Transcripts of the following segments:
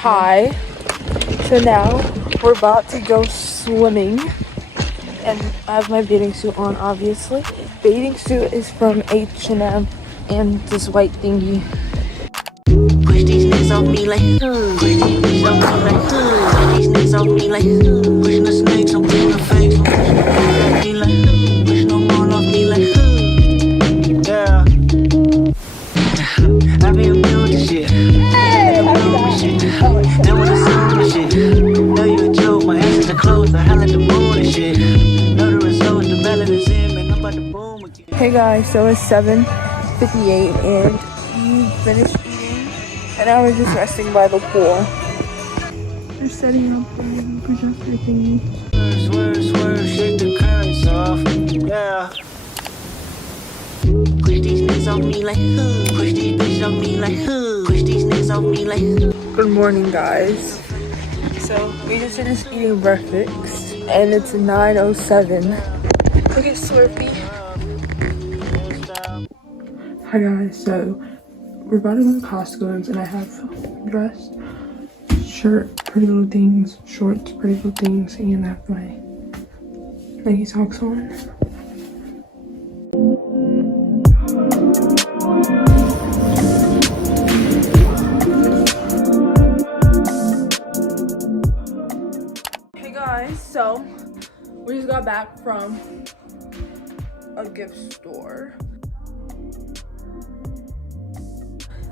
Hi. So now we're about to go swimming. And I have my bathing suit on, obviously. Bathing suit is from H&M and this white thingy. Push these niggas off me like, push these niggas off me like, push these niggas off me like, pushing the snakes, I'm pushing the fakes, I'm pushing the balls off me like, pushing them all off me like, yeah. I be a building shit, I build shit, then when I sound the shit, know you a joke, my answers are closed, I holla at the moon and shit, know the results, the melon is in, man, I'm about to boom again. Hey guys, so it's 7:58 and we finished eating and now we're just resting by the pool. We're setting up the projector thingy. Swerve, swerve, shake the currents off, yeah. Push these niggas off me like, push these bitches off me like, push these niggas off me like. Good morning, guys. So we just finished eating breakfast and it's 9:07. Look at Slurpee. Hi guys, so we're about to go to Costco's and I have dress, shirt, Pretty Little Things, shorts, Pretty Little Things, and I have my Nike socks on. Hey guys, so we just got back from a gift store.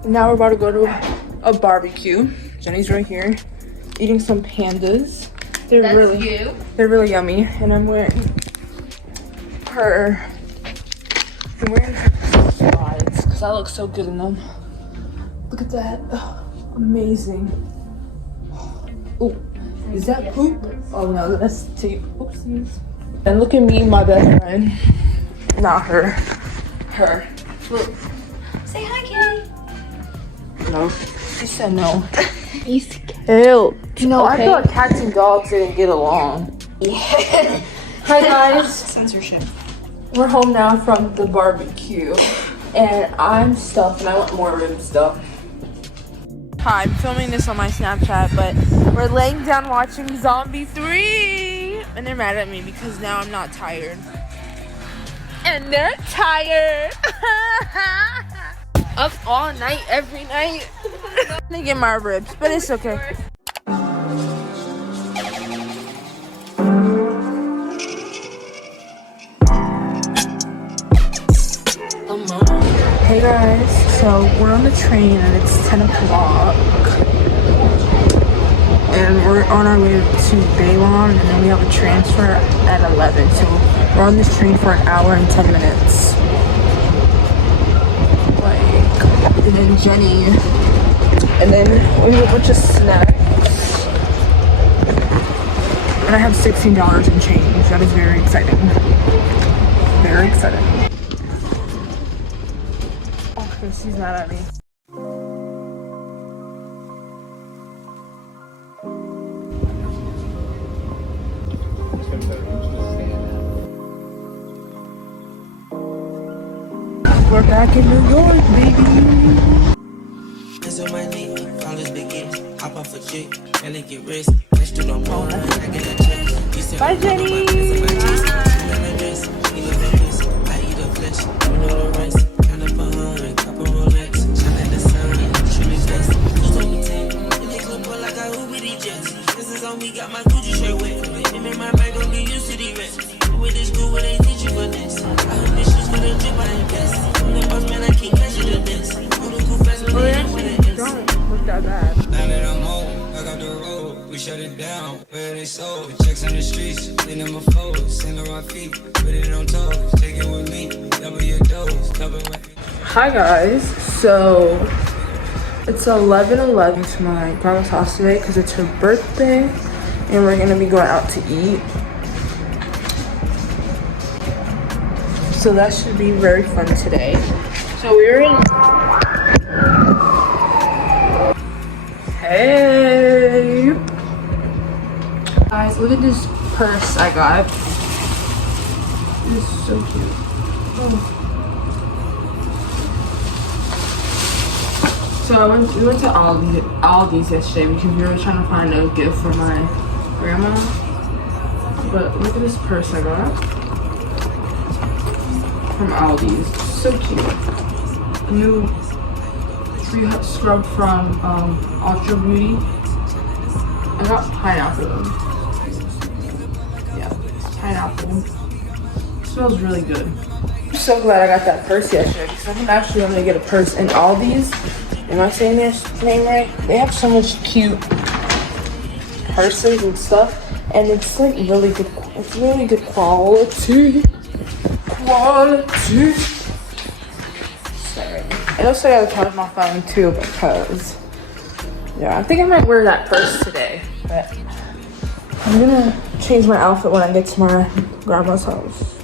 Now we're about to go to a barbecue. Jenny's right here eating some pandas. They're really yummy. And I'm wearing slides because I look so good in them. Look at that. Amazing. Oh, is that poop? Oh no, that's tape. Oopsies. And look at me, my best friend. Not her. Her. Look. Say hi, Kitty. No. She said no. He's cute. You know, okay. I thought cats and dogs didn't get along. Yeah. Hi guys. Censorship. We're home now from the barbecue. And I'm stuffed and I want more rib stuff. Hi, I'm filming this on my Snapchat, but we're laying down watching Zombie 3. And they're mad at me because now I'm not tired. And they're tired. Up all night, every night. I'm gonna get my ribs, but it's okay. Hey guys, so we're on the train and it's 10 o'clock. And we're on our way to Baywon and then we have a transfer at 11. So we're on this train for an hour and 10 minutes. And then Jenny, and then we have a bunch of snacks, and I have $16 in change. That is very exciting. Very exciting. Oh, she's mad at me. We're back in New York, baby. Hands on my knee, flawless begin. Hop off a chick, and they get rich. Let's do no more. I get a check. Bye, Jenny. I eat a flesh, you know the rest. Count up 100, couple Rolex. Shine at the sun, shoot me flex. You told me 10, and they clip up like I hoop with these jets. This is on me, got my Gucci shirt wet. Him in my bag, don't get used to the rest. With this school where they teach you finesse. I heard this shit's for the drip, I invest. Man, I keep catching the dance. Don't look that bad. Now that I'm home, I got the road. We shut it down, where they sold. Checks on the streets, lean them a fold. Sand on my feet, put it on toes. Take it with me, double your dose, double it. Hi guys, so it's 11:11 to my grandma's house today because it's her birthday and we're gonna be going out to eat. So that should be very fun today. So we're in. Hey guys, look at this purse I got. This is so cute. Oh. So we went to Aldi's yesterday because we were trying to find a gift for my grandma. But look at this purse I got from Aldi's. So cute. A new tree hut scrub from Ultra Beauty. I got pineapple. Yeah, it's pineapple. It smells really good. I'm so glad I got that purse yesterday because I'm actually going to get a purse in Aldi's. Am I saying this name right? They have so much cute purses and stuff, and it's like really good. It's really good quality. Sorry. I also gotta charge my phone too because yeah, I think I might wear that purse today. But I'm gonna change my outfit when I get to my grandma's house.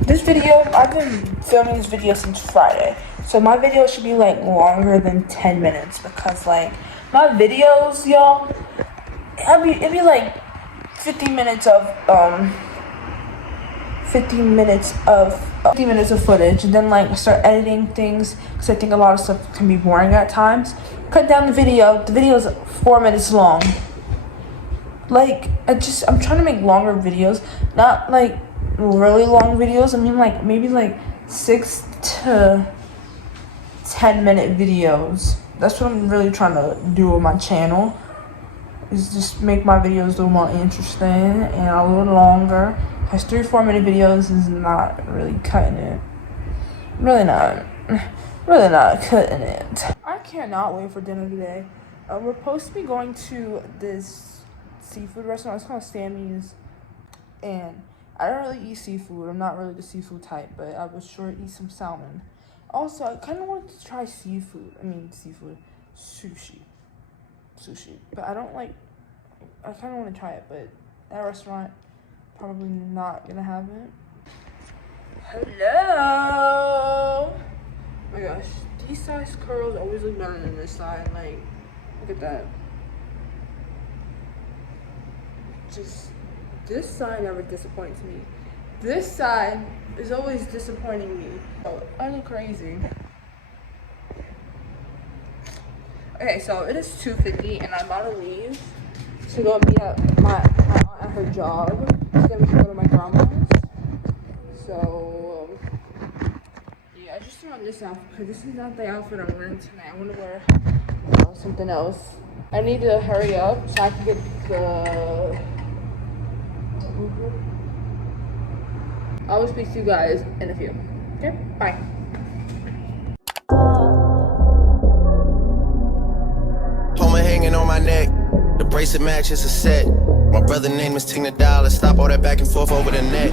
This video, I've been filming this video since Friday. So my video should be like longer than 10 minutes because like my videos, y'all, it'd be like 50 minutes of footage, and then like start editing things because I think a lot of stuff can be boring at times. Cut down the video. The video is 4 minutes long. Like I'm trying to make longer videos, not like really long videos. I mean like maybe like 6 to 10 minute videos. That's what I'm really trying to do with my channel, is just make my videos a little more interesting and a little longer. Because 3-4 minute videos is not really cutting it. Really not cutting it. I cannot wait for dinner today. We're supposed to be going to this seafood restaurant. It's called Sammy's, and I don't really eat seafood. I'm not really the seafood type, but I would sure eat some salmon. Also, I kind of wanted to try sushi. But I don't like, I kind of want to try it, but that restaurant, probably not going to have it. Hello! Oh my gosh, these size curls always look better than this side. Like, look at that. Just, this side never disappoints me. This side is always disappointing me. Oh, I look crazy. Okay, so it is 2:50 and I'm about to leave to go meet at my aunt at her job. So then we can go to my grandma's. So, yeah, I just threw on this outfit because this is not the outfit I'm wearing tonight. I want to wear something else. I need to hurry up so I can get the Uber. I will speak to you guys in a few. Okay, bye. Puma hanging on my neck, the bracelet matches a set. My brother name is Tina Dollar, stop all that back and forth over the net.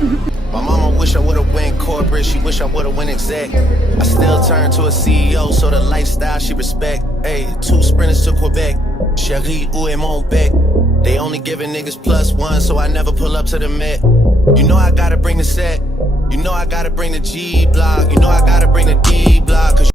My mama wish I would've went corporate, she wish I would've went exec. I still turn to a CEO, so the lifestyle she respect. Hey, 2 sprinters to Quebec, Cherie, où est mon bec? They only giving niggas +1, so I never pull up to the Met. You know I gotta bring the set, you know I gotta bring the G block, you know I gotta bring the D block.